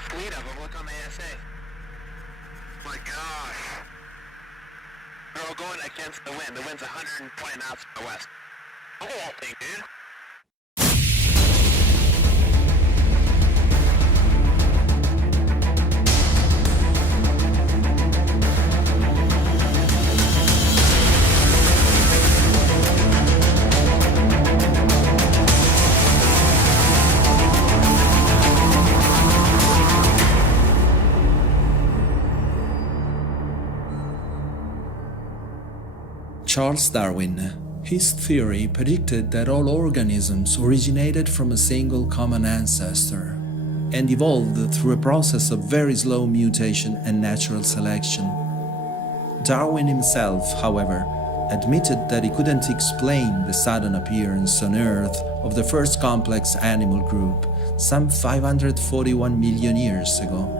fleet of them. Look on the ASA. My gosh. They're all going against the wind. The wind's 120 knots from the west. Look at that thing, dude. Charles Darwin. His theory predicted that all organisms originated from a single common ancestor and evolved through a process of very slow mutation and natural selection. Darwin himself, however, admitted that he couldn't explain the sudden appearance on Earth of the first complex animal group some 541 million years ago.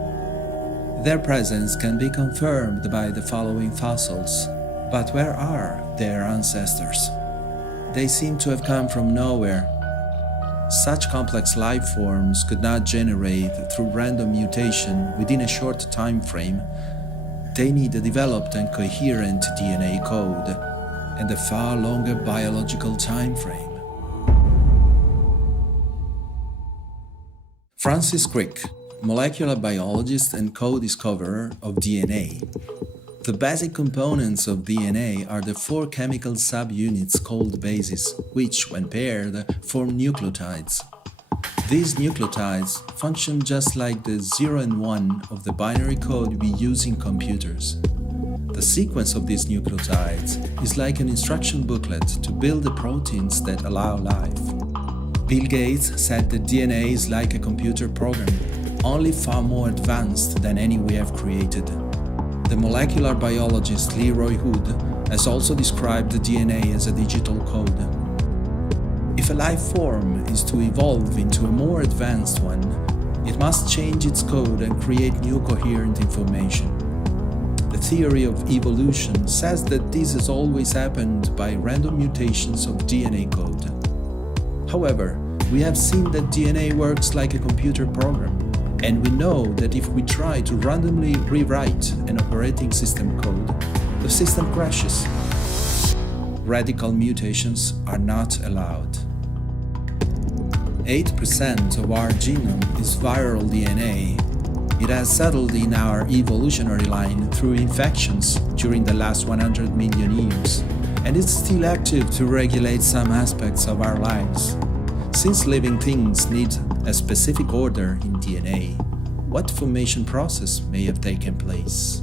Their presence can be confirmed by the following fossils. But where are their ancestors? They seem to have come from nowhere. Such complex life forms could not generate through random mutation within a short time frame. They need a developed and coherent DNA code and a far longer biological time frame. Francis Crick, molecular biologist and co-discoverer of DNA. The basic components of DNA are the four chemical subunits called bases, which, when paired, form nucleotides. These nucleotides function just like the 0 and 1 of the binary code we use in computers. The sequence of these nucleotides is like an instruction booklet to build the proteins that allow life. Bill Gates said that DNA is like a computer program, only far more advanced than any we have created. The molecular biologist Leroy Hood has also described the DNA as a digital code. If a life form is to evolve into a more advanced one, it must change its code and create new coherent information. The theory of evolution says that this has always happened by random mutations of DNA code. However, we have seen that DNA works like a computer program. And we know that if we try to randomly rewrite an operating system code, the system crashes. Radical mutations are not allowed. 8% of our genome is viral DNA. It has settled in our evolutionary line through infections during the last 100 million years, and it's still active to regulate some aspects of our lives. Since living things need a specific order in DNA, what formation process may have taken place?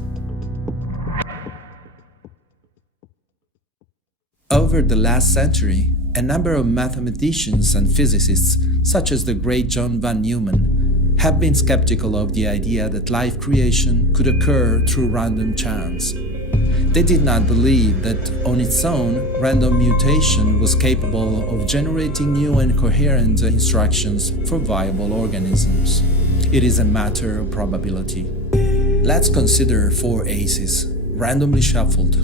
Over the last century, a number of mathematicians and physicists, such as the great John von Neumann, have been skeptical of the idea that life creation could occur through random chance. They did not believe that on its own, random mutation was capable of generating new and coherent instructions for viable organisms. It is a matter of probability. Let's consider 4 aces, randomly shuffled.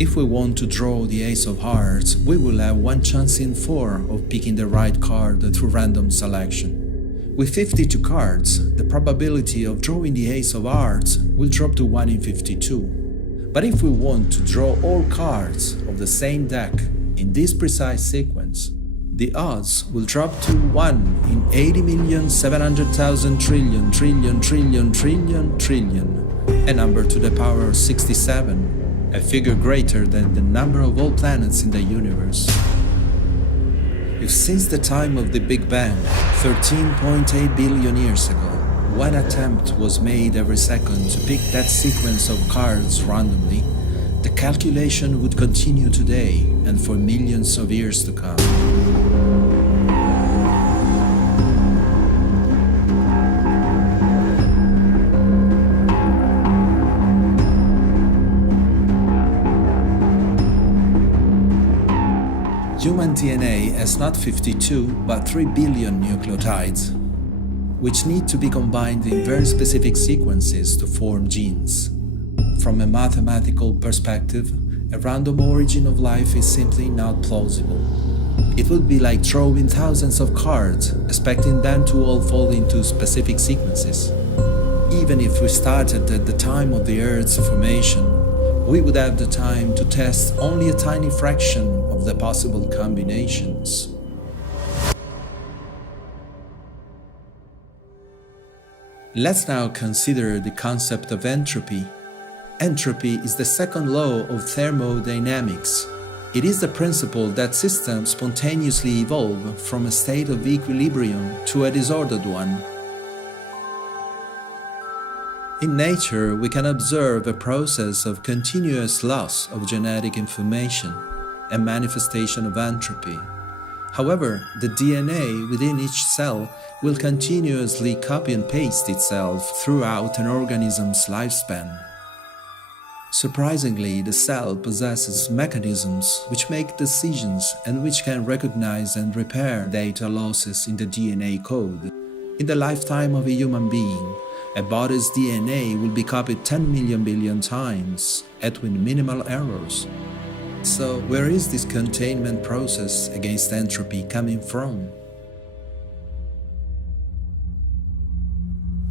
If we want to draw the ace of hearts, we will have 1 chance in 4 of picking the right card through random selection. With 52 cards, the probability of drawing the ace of hearts will drop to 1 in 52. But if we want to draw all cards of the same deck in this precise sequence, the odds will drop to 1 in 80,700,000 trillion trillion trillion trillion trillion, a number to the power of 67, a figure greater than the number of all planets in the universe. If since the time of the Big Bang, 13.8 billion years ago, 1 attempt was made every second to pick that sequence of cards randomly, the calculation would continue today and for millions of years to come. Human DNA has not 52 but 3 billion nucleotides, which need to be combined in very specific sequences to form genes. From a mathematical perspective, a random origin of life is simply not plausible. It would be like throwing thousands of cards, expecting them to all fall into specific sequences. Even if we started at the time of the Earth's formation, we would have the time to test only a tiny fraction of the possible combinations. Let's now consider the concept of entropy. Entropy is the second law of thermodynamics. It is the principle that systems spontaneously evolve from a state of equilibrium to a disordered one. In nature, we can observe a process of continuous loss of genetic information, a manifestation of entropy. However, the DNA within each cell will continuously copy and paste itself throughout an organism's lifespan. Surprisingly, the cell possesses mechanisms which make decisions and which can recognize and repair data losses in the DNA code. In the lifetime of a human being, a body's DNA will be copied 10 million billion times, yet with minimal errors. So, where is this containment process against entropy coming from?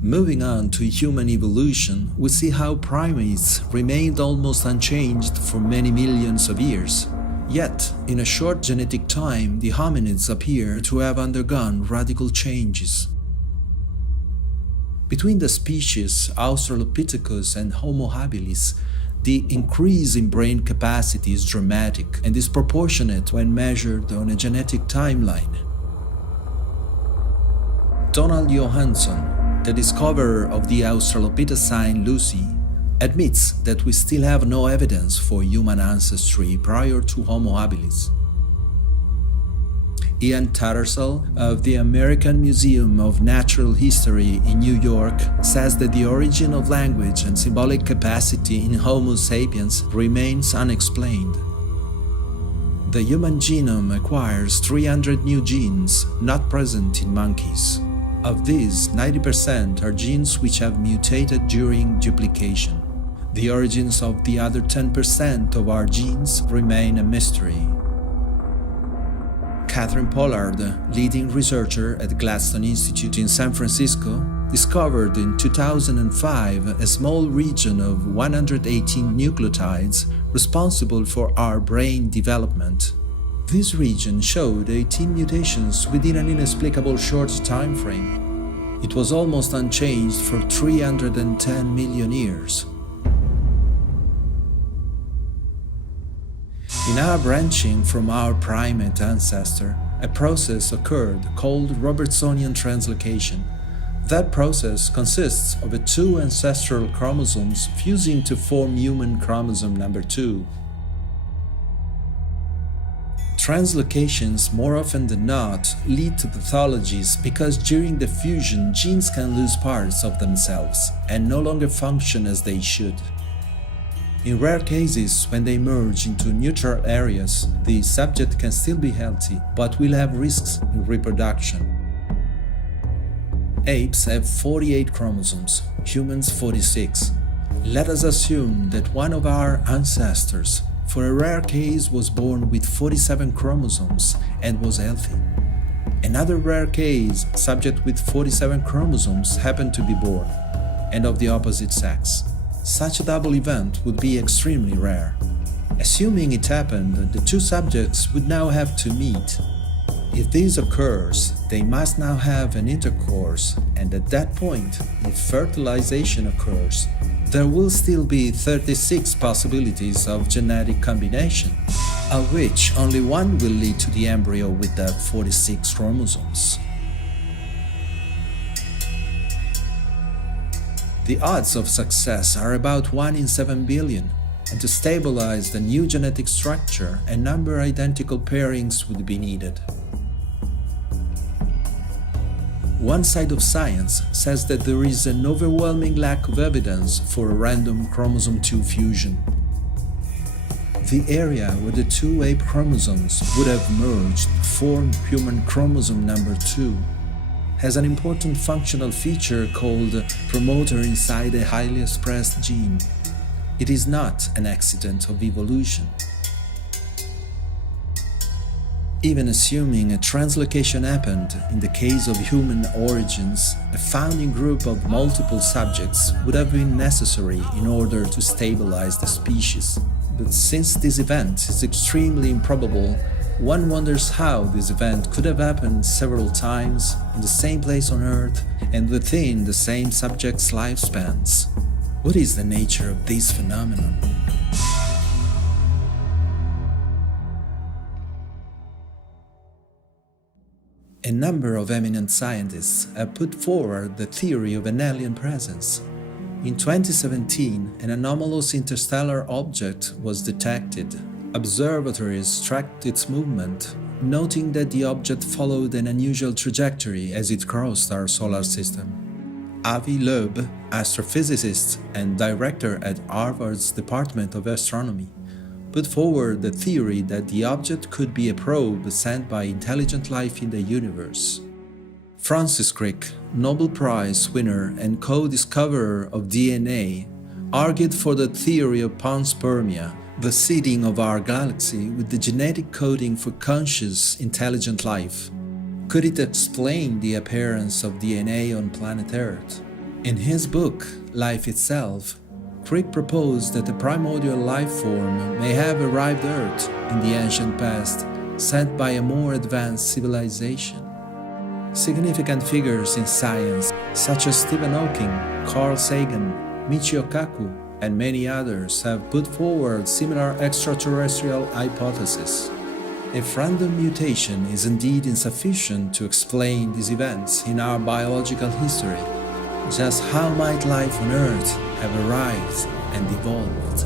Moving on to human evolution, we see how primates remained almost unchanged for many millions of years. Yet, in a short genetic time, the hominids appear to have undergone radical changes. Between the species Australopithecus and Homo habilis, the increase in brain capacity is dramatic and disproportionate when measured on a genetic timeline. Donald Johansson, the discoverer of the Australopithecine Lucy, admits that we still have no evidence for human ancestry prior to Homo habilis. Ian Tattersall of the American Museum of Natural History in New York says that the origin of language and symbolic capacity in Homo sapiens remains unexplained. The human genome acquires 300 new genes not present in monkeys. Of these, 90% are genes which have mutated during duplication. The origins of the other 10% of our genes remain a mystery. Catherine Pollard, leading researcher at Gladstone Institute in San Francisco, discovered in 2005 a small region of 118 nucleotides responsible for our brain development. This region showed 18 mutations within an inexplicable short time frame. It was almost unchanged for 310 million years. In our branching from our primate ancestor, a process occurred called Robertsonian translocation. That process consists of two ancestral chromosomes fusing to form human chromosome number 2. Translocations, more often than not, lead to pathologies because during the fusion genes can lose parts of themselves and no longer function as they should. In rare cases, when they merge into neutral areas, the subject can still be healthy, but will have risks in reproduction. Apes have 48 chromosomes, humans 46. Let us assume that one of our ancestors, for a rare case, was born with 47 chromosomes and was healthy. Another rare case, subject with 47 chromosomes, happened to be born, and of the opposite sex. Such a double event would be extremely rare. Assuming it happened, the two subjects would now have to meet. If this occurs, they must now have an intercourse, and at that point, if fertilization occurs, there will still be 36 possibilities of genetic combination, of which only one will lead to the embryo with the 46 chromosomes. The odds of success are about 1 in 7 billion, and to stabilize the new genetic structure, a number identical pairings would be needed. One side of science says that there is an overwhelming lack of evidence for a random chromosome 2 fusion. The area where the two ape chromosomes would have merged to form human chromosome number 2 has an important functional feature called promoter inside a highly expressed gene. It is not an accident of evolution. Even assuming a translocation happened in the case of human origins, a founding group of multiple subjects would have been necessary in order to stabilize the species. But since this event is extremely improbable, one wonders how this event could have happened several times in the same place on Earth and within the same subject's lifespans. What is the nature of this phenomenon? A number of eminent scientists have put forward the theory of an alien presence. In 2017, an anomalous interstellar object was detected. Observatories tracked its movement, noting that the object followed an unusual trajectory as it crossed our solar system. Avi Loeb, astrophysicist and director at Harvard's Department of Astronomy, put forward the theory that the object could be a probe sent by intelligent life in the universe. Francis Crick, Nobel Prize winner and co-discoverer of DNA, argued for the theory of panspermia, the seeding of our galaxy with the genetic coding for conscious, intelligent life. Could it explain the appearance of DNA on planet Earth? In his book, Life Itself, Crick proposed that a primordial life form may have arrived Earth in the ancient past, sent by a more advanced civilization. Significant figures in science, such as Stephen Hawking, Carl Sagan, Michio Kaku, and many others have put forward similar extraterrestrial hypotheses. If random mutation is indeed insufficient to explain these events in our biological history, just how might life on Earth have arrived and evolved?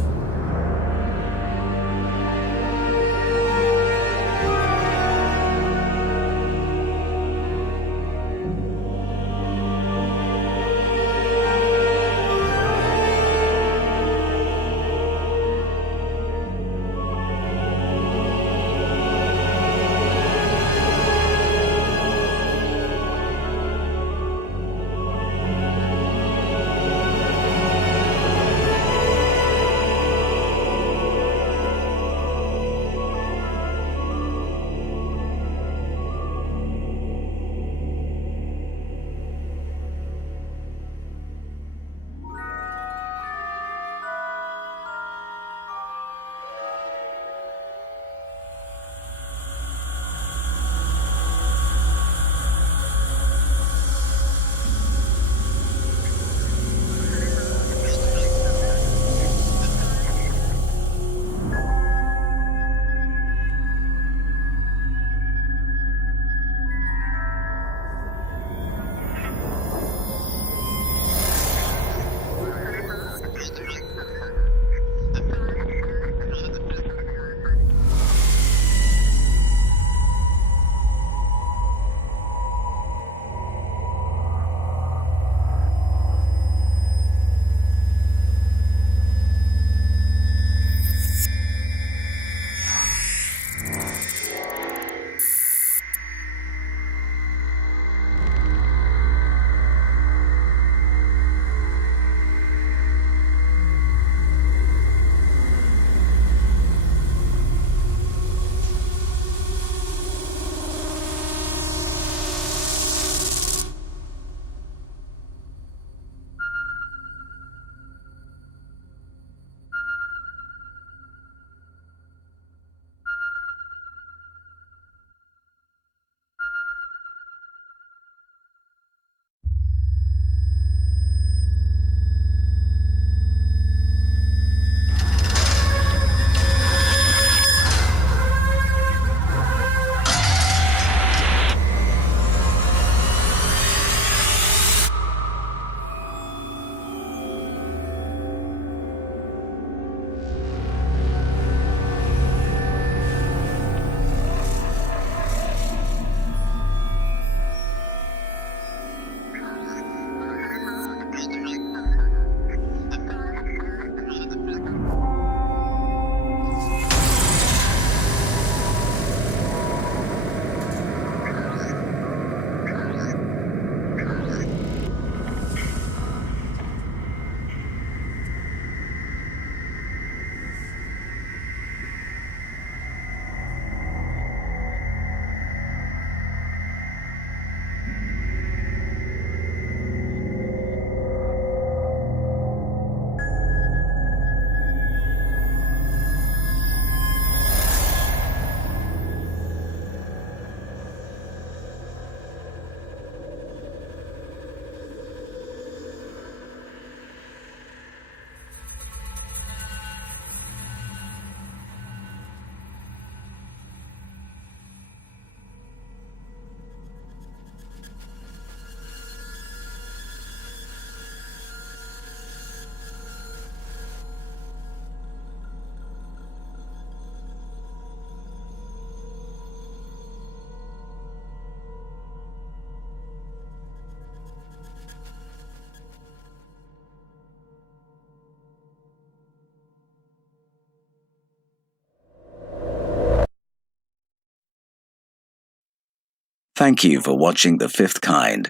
Thank you for watching The Fifth Kind.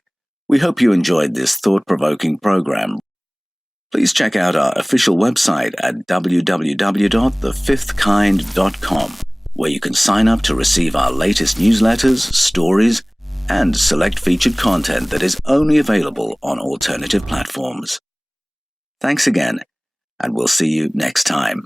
We hope you enjoyed this thought-provoking program. Please check out our official website at www.thefifthkind.com, where you can sign up to receive our latest newsletters, stories, and select featured content that is only available on alternative platforms. Thanks again, and we'll see you next time.